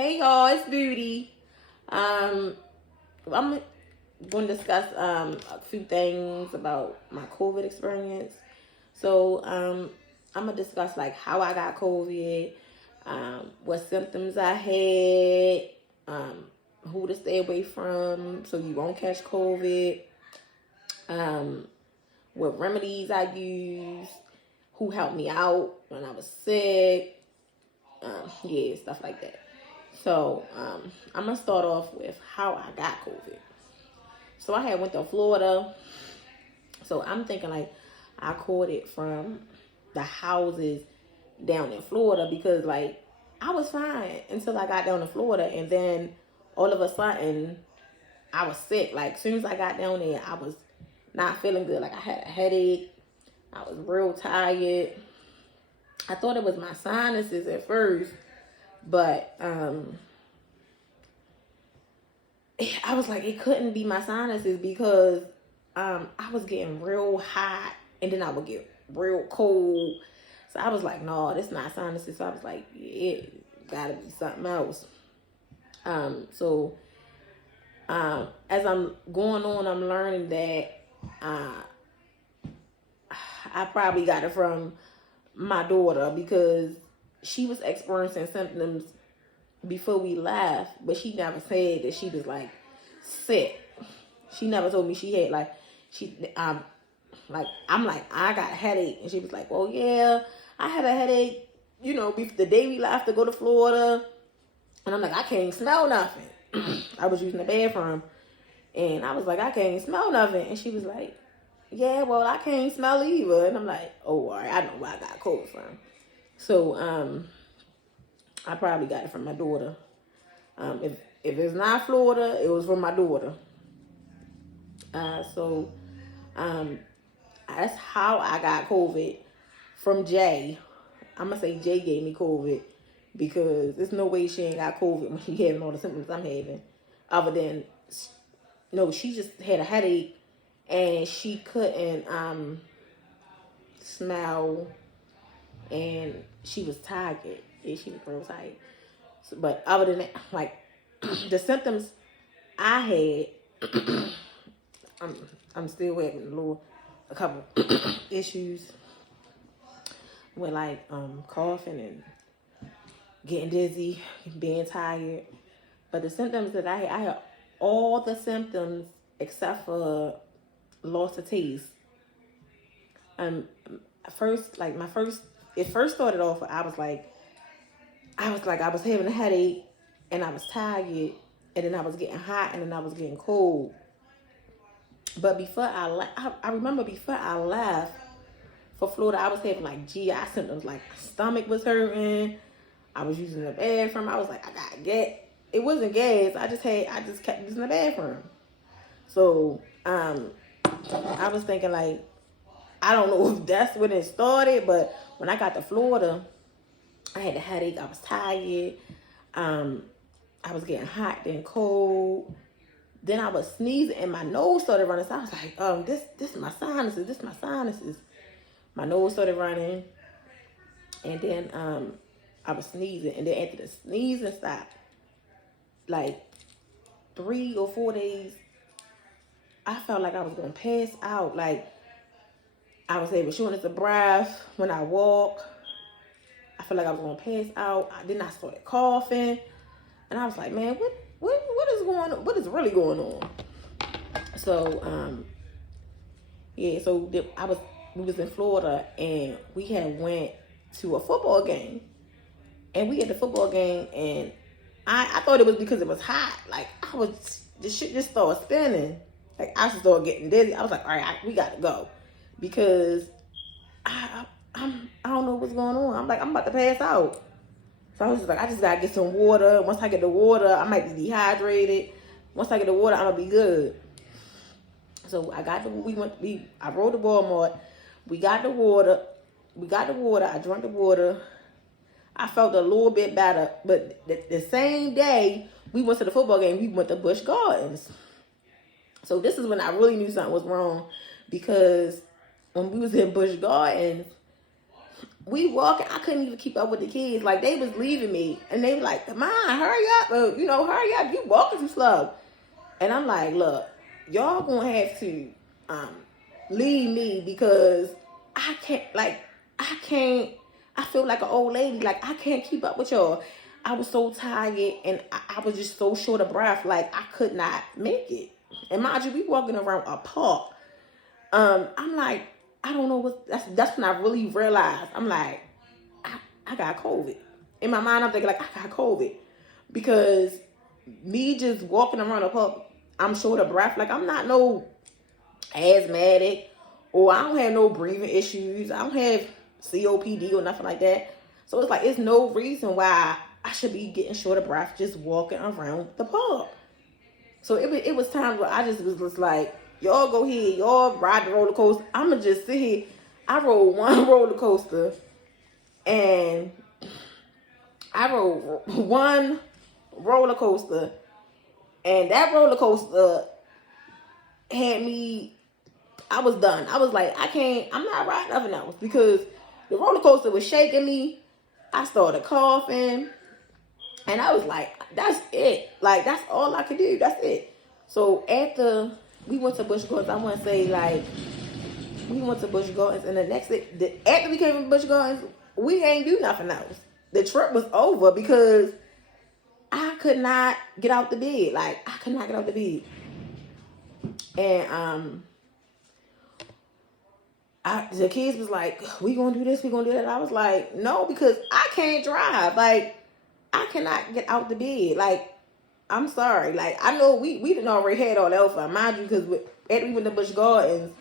Hey y'all, it's Beauty. I'm going to discuss a few things about my COVID experience. So I'm gonna discuss like how I got COVID, what symptoms I had, who to stay away from so you won't catch COVID, um, what remedies I used, who helped me out when I was sick, yeah, stuff like that. So I'm gonna start off with how I got COVID. So I had went to Florida. So I'm thinking like I caught it from the houses down in Florida because like I was fine until I got down to Florida, and then all of a sudden I was sick. Like as soon as I got down there, I was not feeling good. Like I had a headache. I was real tired. I thought it was my sinuses at first, but I was like, it couldn't be my sinuses because I was getting real hot and then I would get real cold. So I was like, no, this not sinuses. So I was like, yeah, it gotta be something else. So as I'm going on, I'm learning that I probably got it from my daughter because she was experiencing symptoms before we left, but she never said that she was like sick. She never told me she had like I'm like I got a headache, and she was like, well, yeah, I had a headache, the day we left to go to Florida, and I'm like, I can't smell nothing. I was using the bathroom, and I was like, I can't smell nothing, and she was like, yeah, well, I can't smell either, and I'm like, oh, all right, I know where I got COVID from. So I probably got it from my daughter. If it's not Florida, it was from my daughter. So that's how I got COVID from Jay. I'm gonna say Jay gave me COVID because there's no way she ain't got COVID when she having all the symptoms I'm having. Other than, no, she just had a headache and she couldn't smell, and she was tired. Yeah, she was real tired. So, but other than that, like the symptoms I had, I'm still having a couple issues with like coughing and getting dizzy, being tired. But the symptoms that I had all the symptoms except for loss of taste. First, like it first started off. I was having a headache, and I was tired, and then I was getting hot, and then I was getting cold. But before I remember before I left for Florida, I was having like GI symptoms, like my stomach was hurting. I was using the bathroom. I was like, I got gas. It wasn't gas. I just kept using the bathroom. So I was thinking like, I don't know if that's when it started, but when I got to Florida, I had a headache. I was tired. I was getting hot then cold. Then I was sneezing and my nose started running. So I was like, this is my sinuses. This is my sinuses. My nose started running. And then I was sneezing. And then after the sneezing stopped, like 3 or 4 days, I felt like I was going to pass out. Like I was able to shortness of breath when I walk. I felt like I was going to pass out. Then I started coughing. And I was like, man, what is going on? What is really going on? So, yeah, so we was in Florida, and we had went to a football game. And we at the football game, and I thought it was because it was hot. Like, the shit just started spinning. Like, I just started getting dizzy. I was like, all right, we got to go. Because I don't know what's going on. I'm like, I'm about to pass out. So I was just like, I just gotta get some water. Once I get the water, I might be dehydrated. Once I get the water, I'm gonna be good. So I rode to Walmart. We got the water. I drank the water. I felt a little bit better. But the same day we went to the football game, we went to Busch Gardens. So this is when I really knew something was wrong, because when we was in Busch Gardens, we walking. I couldn't even keep up with the kids. Like, they was leaving me, and they were like, "Come on, hurry up! Hurry up! You walking too slow." And I'm like, "Look, y'all gonna have to leave me because I can't. Like, I can't. I feel like an old lady. Like, I can't keep up with y'all." I was so tired, and I was just so short of breath. Like, I could not make it. And mind you, we walking around a park. I'm like, I don't know what. That's when I really realized. I'm like, I got COVID. In my mind, I'm thinking like, I got COVID because me just walking around a park, I'm short of breath. Like, I'm not no asthmatic, or I don't have no breathing issues. I don't have COPD or nothing like that. So it's like, it's no reason why I should be getting short of breath just walking around the park. So it was times where I just was like, y'all go ahead, y'all ride the roller coaster. I'ma just sit here. I rode one roller coaster, and I rode one roller coaster, and that roller coaster had me. I was done. I was like, I'm not riding nothing else because the roller coaster was shaking me. I started coughing. And I was like, that's it. Like, that's all I could do. That's it. So after we went to Busch Gardens, I want to say, like, we went to Busch Gardens. And the next day, after we came from Busch Gardens, we ain't do nothing else. The trip was over because I could not get out the bed. Like, I could not get out the bed. And the kids was like, we gonna do this, we gonna do that. And I was like, no, because I can't drive. Like, I cannot get out the bed. Like, I'm sorry. Like, I know we didn't already had all that over. Mind you, because after we went to Busch Gardens,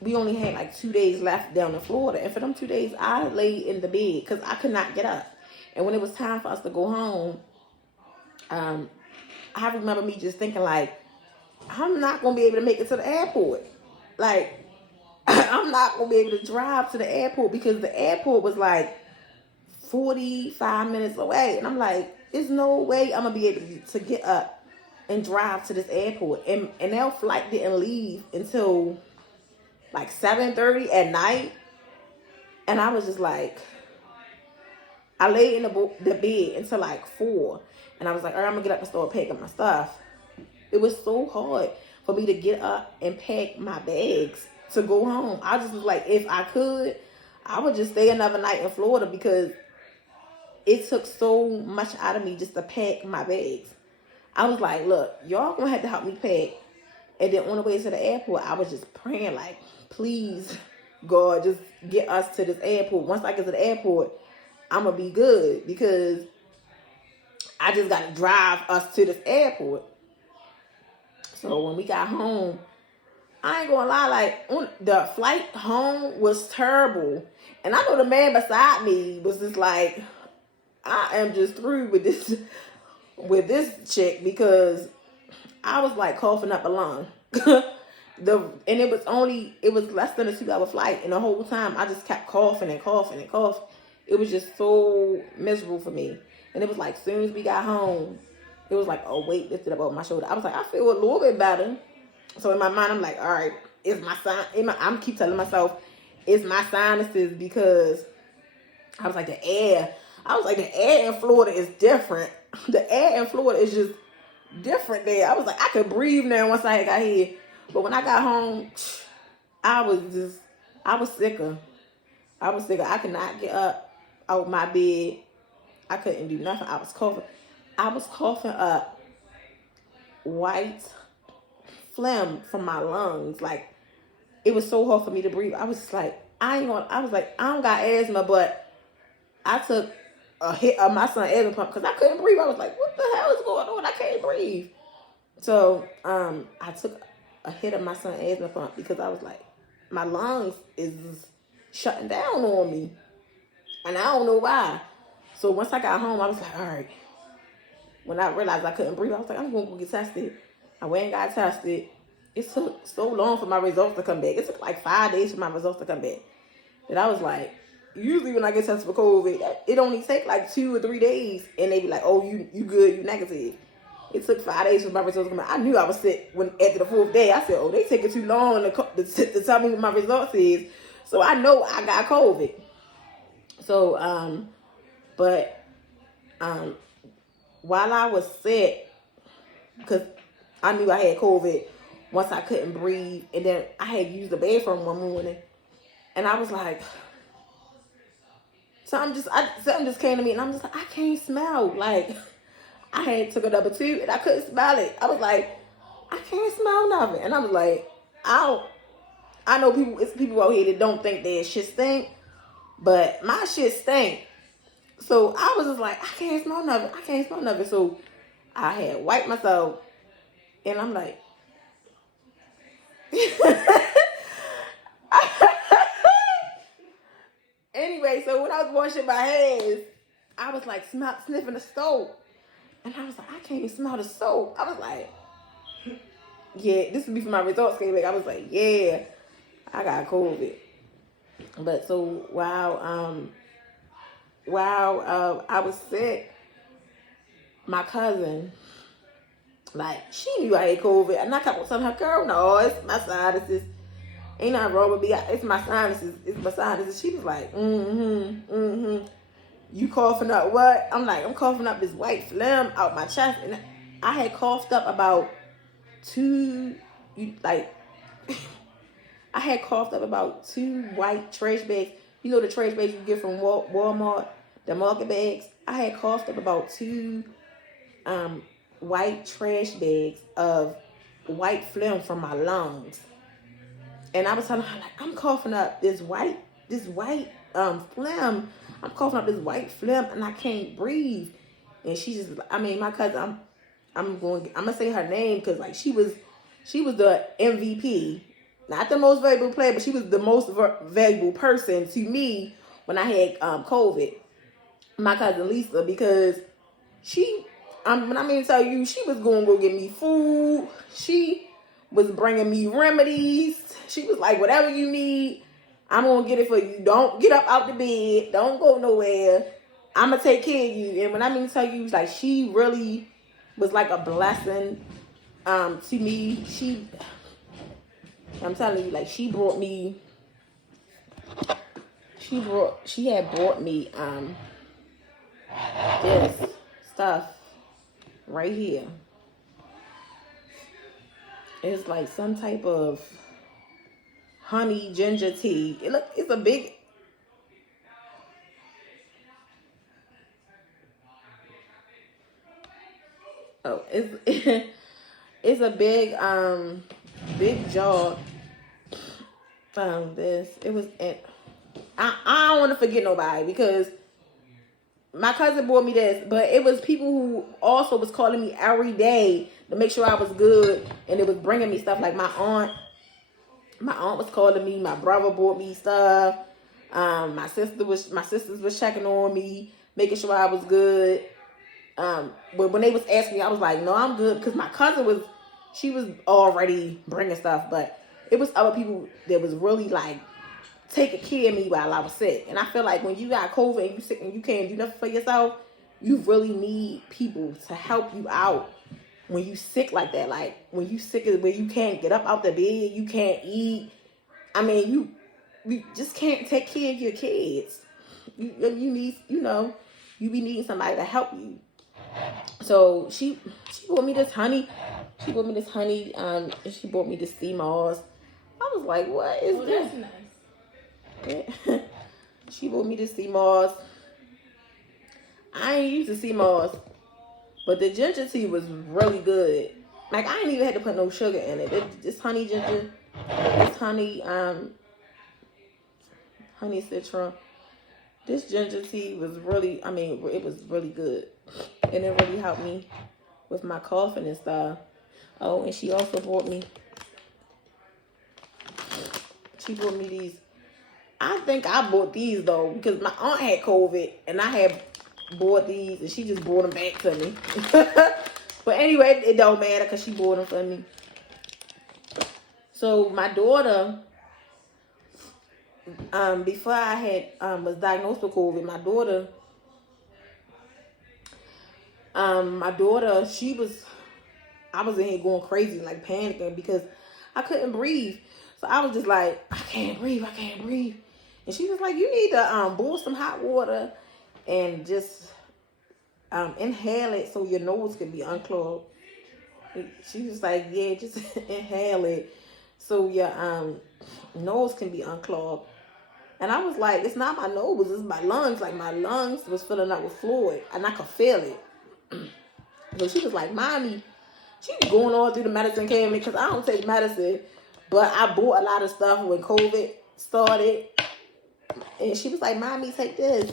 we only had like 2 days left down in Florida. And for them 2 days, I laid in the bed because I could not get up. And when it was time for us to go home, I remember me just thinking, like, I'm not going to be able to make it to the airport. Like, I'm not going to be able to drive to the airport because the airport was like 45 minutes away. And I'm like, there's no way I'm going to be able to get up and drive to this airport. And their flight didn't leave until like 7:30 at night. And I was just like, I laid in the bed until like 4. And I was like, all right, I'm going to get up and start packing my stuff. It was so hard for me to get up and pack my bags to go home. I just was like, if I could, I would just stay another night in Florida because it took so much out of me just to pack my bags. I was like, look, y'all gonna have to help me pack. And then on the way to the airport, I was just praying like, please, God, just get us to this airport. Once I get to the airport, I'm gonna be good because I just gotta drive us to this airport. So when we got home, I ain't gonna lie, like, the flight home was terrible. And I know the man beside me was just like, I am just through with this chick because I was like coughing up a lung. And it was less than a 2-hour flight, and the whole time I just kept coughing and coughing and coughing. It was just so miserable for me. And it was like, as soon as we got home, it was like a weight lifted up on my shoulder. I was like, I feel a little bit better. So in my mind, I'm like, all right, it's my sign. I'm keep telling myself, it's my sinuses because I was like, the air in Florida is different. The air in Florida is just different there. I was like, I could breathe now once I got here. But when I got home, I was sicker. I could not get up out my bed. I couldn't do nothing. I was coughing up white phlegm from my lungs. Like, it was so hard for me to breathe. I was like, I don't got asthma, but I took a hit of my son's asthma pump because I couldn't breathe. I was like, what the hell is going on? I can't breathe. So I took a hit of my son's asthma pump because I was like, my lungs is shutting down on me. And I don't know why. So once I got home, I was like, all right. When I realized I couldn't breathe, I was like, I'm going to go get tested. I went and got tested. It took so long for my results to come back. It took like 5 days for my results to come back. And I was like, usually when I get tested for COVID, it only take like 2 or 3 days. And they be like, oh, you good, you negative. It took 5 days for my results to come back. I knew I was sick after the 4th day. I said, oh, they taking too long to tell me what my results is. So I know I got COVID. So, but while I was sick, because I knew I had COVID once I couldn't breathe, and then I had used the bathroom one morning, and I was like, something just came to me, and I'm just like, I can't smell. Like, I had took a number 2, and I couldn't smell it. I was like, I can't smell nothing, and I was like, I know it's people out here that don't think their shit stink, but my shit stink. So I was just like, I can't smell nothing. I can't smell nothing. So I had wiped myself, and I'm like, anyway, so when I was washing my hands, I was like sniffing the soap, and I was like, I can't even smell the soap. I was like, yeah, this would be for my results came back. I was like, yeah, I got COVID. But so while I was sick, my cousin, like, she knew I had COVID, and I kept on telling her, girl, no, it's my sinuses. Ain't nothing wrong with me. It's my sinuses. It's my sinuses. She was like, You coughing up what? I'm like, I'm coughing up this white phlegm out my chest. And I had coughed up about I had coughed up about 2 white trash bags. You know the trash bags you get from Walmart, the market bags? I had coughed up about 2 white trash bags of white phlegm from my lungs. And I was telling her, like, I'm coughing up this white phlegm. I'm coughing up this white phlegm, and I can't breathe. And she just, I mean, my cousin, I'm gonna say her name because, like, she was the MVP, not the most valuable player, but she was the most valuable person to me when I had COVID. My cousin Lisa, because when I mean to tell you, she was going to go get me food. She was bringing me remedies. She was like, whatever you need, I'm going to get it for you. Don't get up out the bed. Don't go nowhere. I'm going to take care of you. And when I mean to tell you, like, she really was like a blessing to me. I'm telling you, like, she had brought me this stuff right here. It's like some type of honey ginger tea. It's a big, it's a big jar. I don't want to forget nobody because my cousin bought me this, but it was people who also was calling me every day to make sure I was good, and it was bringing me stuff. Like my aunt was calling me. My brother bought me stuff. My sisters was checking on me, making sure I was good. But when they was asking me, I was like, no, I'm good, because my cousin she was already bringing stuff, but it was other people that was really like taking care of me while I was sick. And I feel like when you got COVID and you sick and you can't do nothing for yourself, you really need people to help you out when you sick like that. Like when you sick where you can't get up out the bed, you can't eat. I mean, you just can't take care of your kids. You need, you be needing somebody to help you. So she bought me this honey. She bought me this honey. And she bought me this sea moss. I was like, what is this? That's nice. She bought me this sea moss. I ain't used to sea moss, but the ginger tea was really good. Like, I ain't even had to put no sugar in it. This honey ginger, this honey citron. This ginger tea was really, it was really good. And it really helped me with my coughing and stuff. Oh, and she also bought me these. I think I bought these, though, because my aunt had COVID, and I had bought these, and she just brought them back to me. But anyway, it don't matter, because she bought them for me. So my daughter, before I had was diagnosed with COVID, my daughter, I was in here going crazy, like panicking, because I couldn't breathe. So I was just like, I can't breathe. And she was like, you need to boil some hot water and just inhale it so your nose can be unclogged. She was like, yeah, just inhale it so your nose can be unclogged. And I was like, it's not my nose, it's my lungs. Like my lungs was filling up with fluid and I could feel it. So she was like, Mommy, she was going all through the medicine cabinet because I don't take medicine, but I bought a lot of stuff when COVID started. And she was like, Mommy, take this.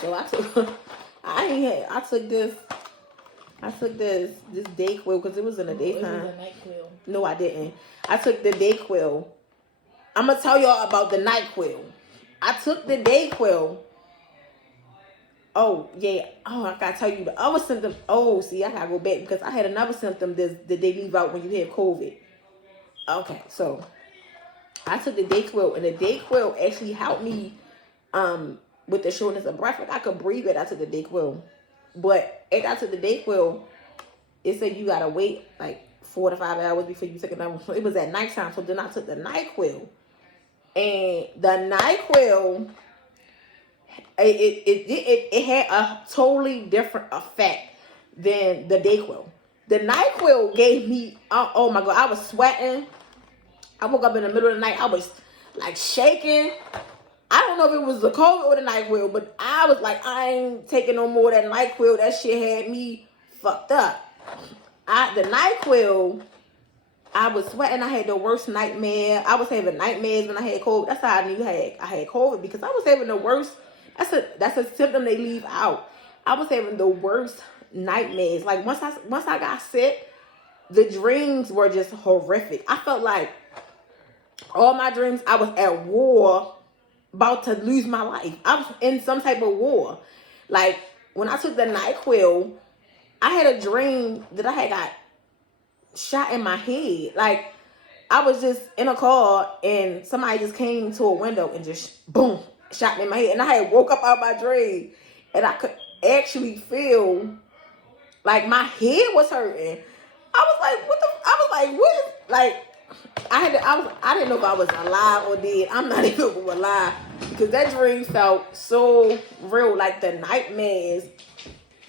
So I took this Dayquil because it was in the daytime. It was a NyQuil. No, I didn't. I took the Dayquil. I'm gonna tell y'all about the NyQuil. I took the Dayquil. Oh yeah. Oh, I gotta tell you the other symptom. Oh, see, I gotta go back because I had another symptom that they leave out when you have COVID. Okay, so I took the Dayquil, and the Dayquil actually helped me with the shortness of breath. Like I could breathe it. I took the Dayquil, but after I took the Dayquil, it said you gotta wait like 4 to 5 hours before you take another one. So it was at nighttime. So then I took the NyQuil, and the NyQuil, it had a totally different effect than the Dayquil. The NyQuil gave me, oh my God, I was sweating. I woke up in the middle of the night. I was like shaking. I don't know if it was the COVID or the NyQuil, but I was like, I ain't taking no more of that NyQuil. That shit had me fucked up. The NyQuil, I was sweating. I had the worst nightmare. I was having nightmares when I had COVID. That's how I knew I had COVID, because I was having the worst. That's a symptom they leave out. I was having the worst nightmares. Like once I got sick, the dreams were just horrific. I felt like all my dreams, I was at war, about to lose my life. I was in some type of war. Like when I took the NyQuil, I had a dream that I had got shot in my head. Like I was just in a car and somebody just came to a window and just boom, shot me in my head. And I had woke up out of my dream and I could actually feel like my head was hurting. I was like, what is, like, I didn't know if I was alive or dead. I'm not even alive, because that dream felt so real. Like the nightmares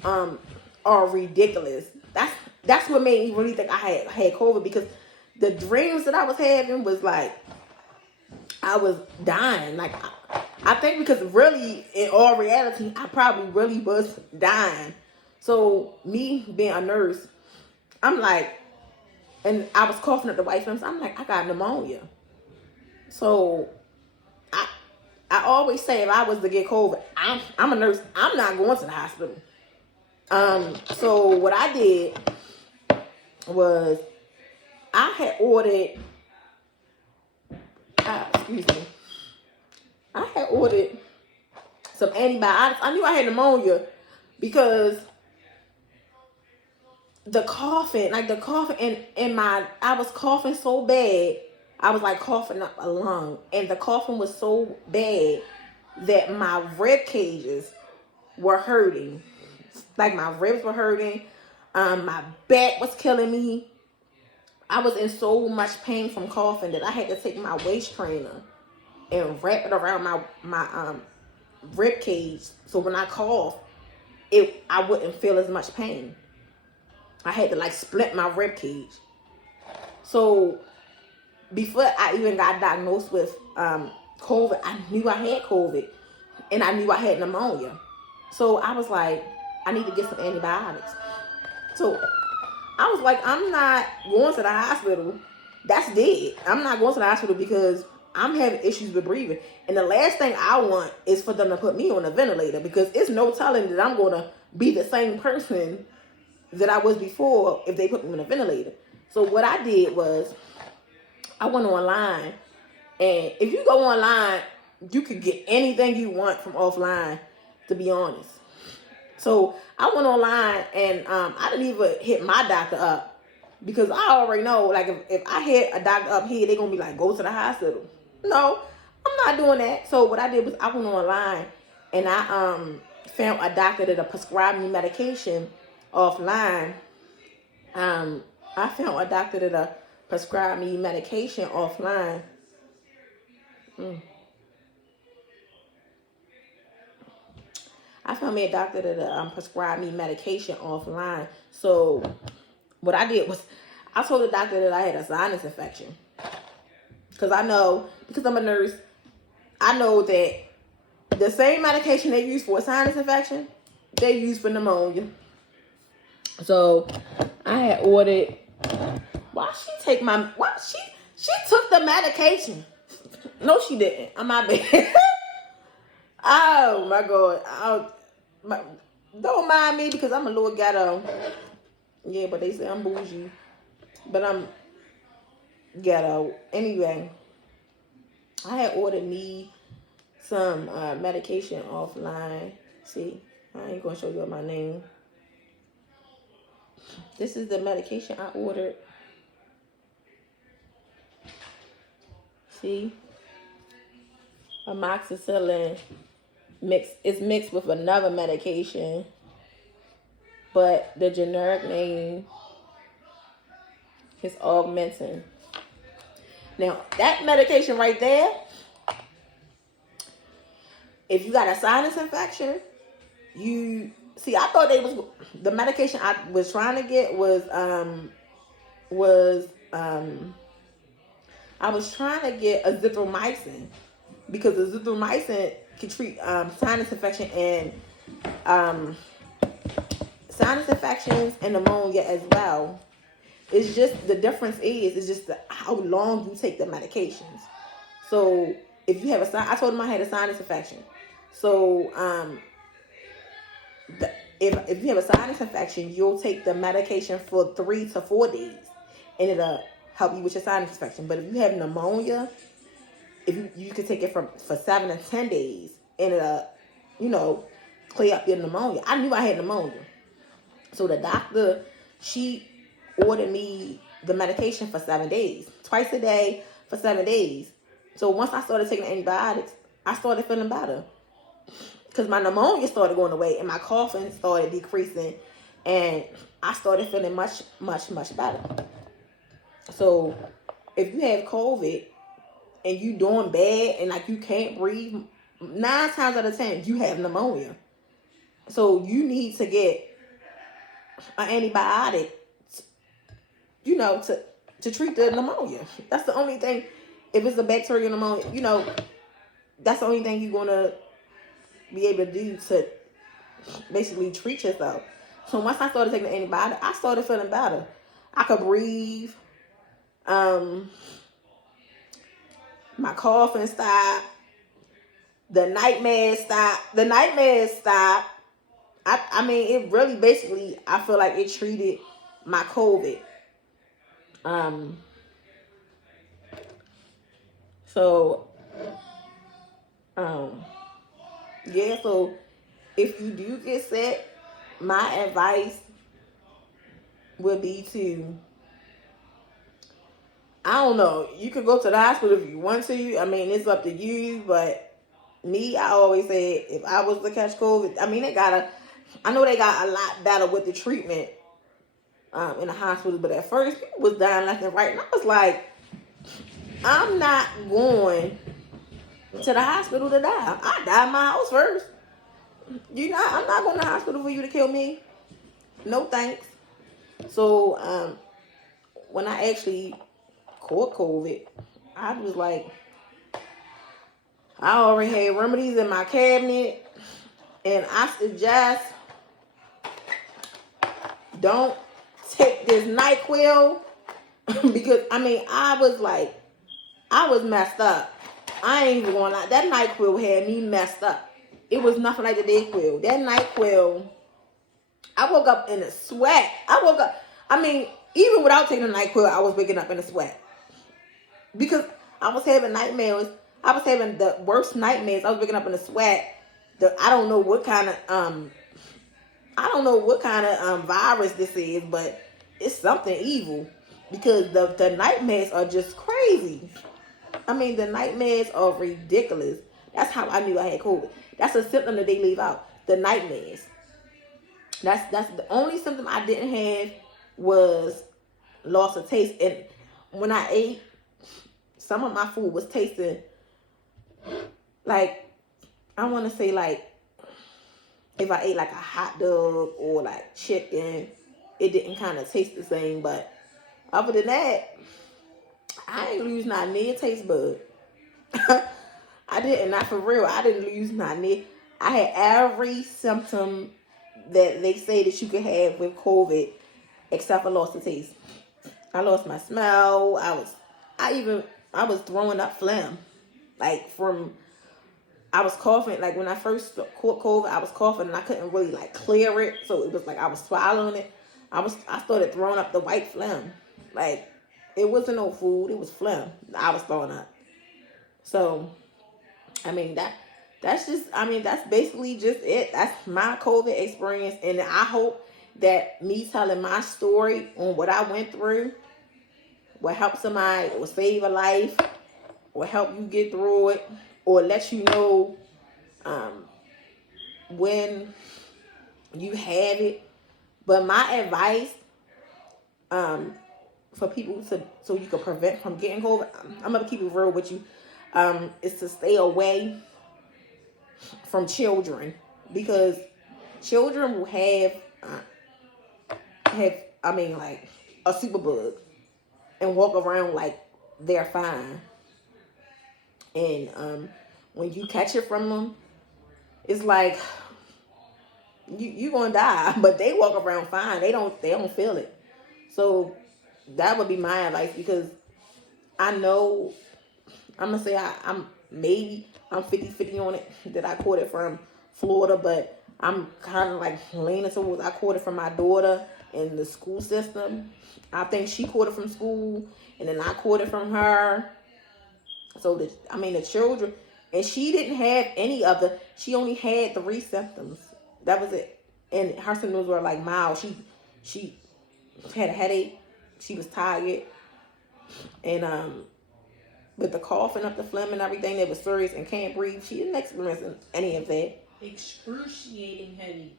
are ridiculous. That's what made me really think I had COVID, because the dreams that I was having was like I was dying. Like I think because really in all reality I probably really was dying. So me being a nurse, I'm like, and I was coughing at the white films. I'm like, I got pneumonia. So I always say if I was to get COVID, I'm a nurse. I'm not going to the hospital. So what I did was I had ordered, some antibiotics. I knew I had pneumonia because the coughing in my, I was coughing so bad. I was like coughing up a lung, and the coughing was so bad that my rib cages were hurting. Like my ribs were hurting. My back was killing me. I was in so much pain from coughing that I had to take my waist trainer and wrap it around my rib cage, so when I cough, I wouldn't feel as much pain. I had to like split my rib cage. So before I even got diagnosed with COVID, I knew I had COVID, and I knew I had pneumonia. So I was like, I need to get some antibiotics. So I was like, I'm not going to the hospital. That's dead. I'm not going to the hospital because I'm having issues with breathing. And the last thing I want is for them to put me on a ventilator, because it's no telling that I'm going to be the same person that I was before if they put me on a ventilator. So what I did was I went online, and if you go online, you can get anything you want from offline, to be honest. So I went online, and I didn't even hit my doctor up, because I already know, like, if I hit a doctor up here, they're going to be like, go to the hospital. No, I'm not doing that. So what I did was I went online, and I found a doctor that'll prescribe me medication offline. I found a doctor that'll prescribed me medication offline. I found me a doctor that prescribed me medication offline. So what I did was I told the doctor that I had a sinus infection. Because I know, because I'm a nurse, I know that the same medication they use for a sinus infection, they use for pneumonia. So I had ordered, she took the medication. No, she didn't. I'm not bad. Oh my God. Don't mind me because I'm a little ghetto. Yeah, but they say I'm bougie. But I'm ghetto. Anyway, I had ordered me some medication offline. See, I ain't gonna show you my name. This is the medication I ordered. See, amoxicillin mixed with another medication, but the generic name is Augmentin. Now that medication right there, if you got a sinus infection, I thought the medication I was trying to get was I was trying to get azithromycin because azithromycin can treat sinus infection and sinus infections and pneumonia as well. It's just the difference is just how long you take the medications. So if you have I told him I had a sinus infection. So if you have a sinus infection, you'll take the medication for 3 to 4 days, and it'll help you with your sinus infection. But if you have pneumonia, if you can take it for 7 to 10 days, and it'll clear up your pneumonia. I knew I had pneumonia, so the doctor, she ordered me the medication for 7 days, twice a day for 7 days. So once I started taking antibiotics, I started feeling better because my pneumonia started going away and my coughing started decreasing, and I started feeling much, much, much better. So if you have COVID and you doing bad and like you can't breathe, 9 times out of 10 you have pneumonia. So you need to get an antibiotic, to treat the pneumonia. That's the only thing. If it's a bacterial pneumonia, that's the only thing you're gonna be able to do to basically treat yourself. So once I started taking the antibiotic, I started feeling better. I could breathe. My coughing stopped. The nightmares stopped. I mean, it really basically, I feel like it treated my COVID. So if you do get sick, my advice would be to, I don't know, you could go to the hospital if you want to. I mean, it's up to you, but me, I always say if I was to catch COVID, I mean, I know they got a lot better with the treatment in the hospital, but at first people was dying left and right, and I was like, I'm not going to the hospital to die. I die in my house first. I'm not going to the hospital for you to kill me. No thanks. So when I actually caught COVID, I was like, I already had remedies in my cabinet, and I suggest don't take this NyQuil because I was messed up. I ain't even gonna lie. That NyQuil had me messed up. It was nothing like the Dayquil. That NyQuil, I woke up in a sweat. Even without taking the NyQuil, I was waking up in a sweat because I was having nightmares. I was having the worst nightmares. I was waking up in a sweat. I don't know what kind of virus this is, but it's something evil because the nightmares are just crazy. The nightmares are ridiculous. That's how I knew I had COVID. That's a symptom that they leave out. The nightmares. That's the only symptom I didn't have was loss of taste. And when I ate, some of my food was tasting like, I want to say like, if I ate like a hot dog or like chicken, it didn't kind of taste the same. But other than that, I ain't lose not near taste bud. I didn't, not for real. I didn't lose not near. I had every symptom that they say that you could have with COVID, except for loss of taste. I lost my smell. I was throwing up phlegm, like I was coughing. Like when I first caught COVID, I was coughing and I couldn't really like clear it. So it was like I was swallowing it. I started throwing up the white phlegm. Like it wasn't no food. It was phlegm. I was throwing up. So I mean that's basically just it. That's my COVID experience, and I hope that me telling my story on what I went through will help somebody or save a life or help you get through it or let you know when you have it. But my advice for people so you can prevent from getting COVID, I'm gonna keep it real with you, is to stay away from children, because children will have like a superbug and walk around like they're fine. And when you catch it from them, it's like you gonna die. But they walk around fine. They don't feel it. So that would be my advice, because I know I'm gonna say I'm 50-50 on it that I caught it from Florida, but I'm kind of like leaning towards I caught it from my daughter in the school system. I think she caught it from school, and then I caught it from her. So the children, and she didn't have any of she only had 3 symptoms. That was it. And her symptoms were like mild. She had a headache. She was tired. And with the coughing up the phlegm and everything that was serious and can't breathe, she didn't experience any of that. Excruciating headache.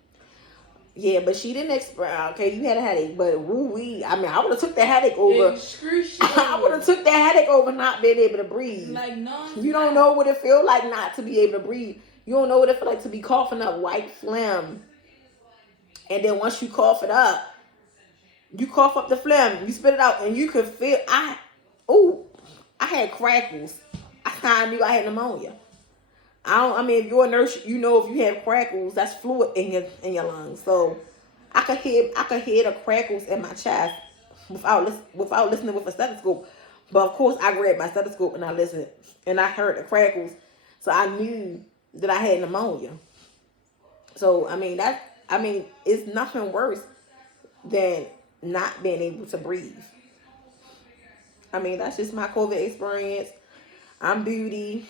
Yeah, but she didn't experience. Okay, you had a headache, but woo-wee. I mean, I would have took that headache over. Excruciating. I would have took that headache over not being able to breathe. Like you don't know what it feels like not to be able to breathe. You don't know what it feels like to be coughing up white phlegm. And then once you cough it up, you cough up the phlegm, you spit it out, and you can feel. I had crackles. I kind of knew I had pneumonia. If you're a nurse, you know if you have crackles, that's fluid in your lungs. So I could hear the crackles in my chest without listening with a stethoscope. But of course, I grabbed my stethoscope and I listened, and I heard the crackles, so I knew that I had pneumonia. So it's nothing worse than not being able to breathe. That's just my COVID experience. I'm Beauty.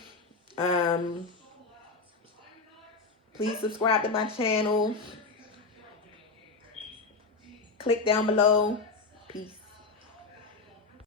Please subscribe to my channel. Click down below. Peace.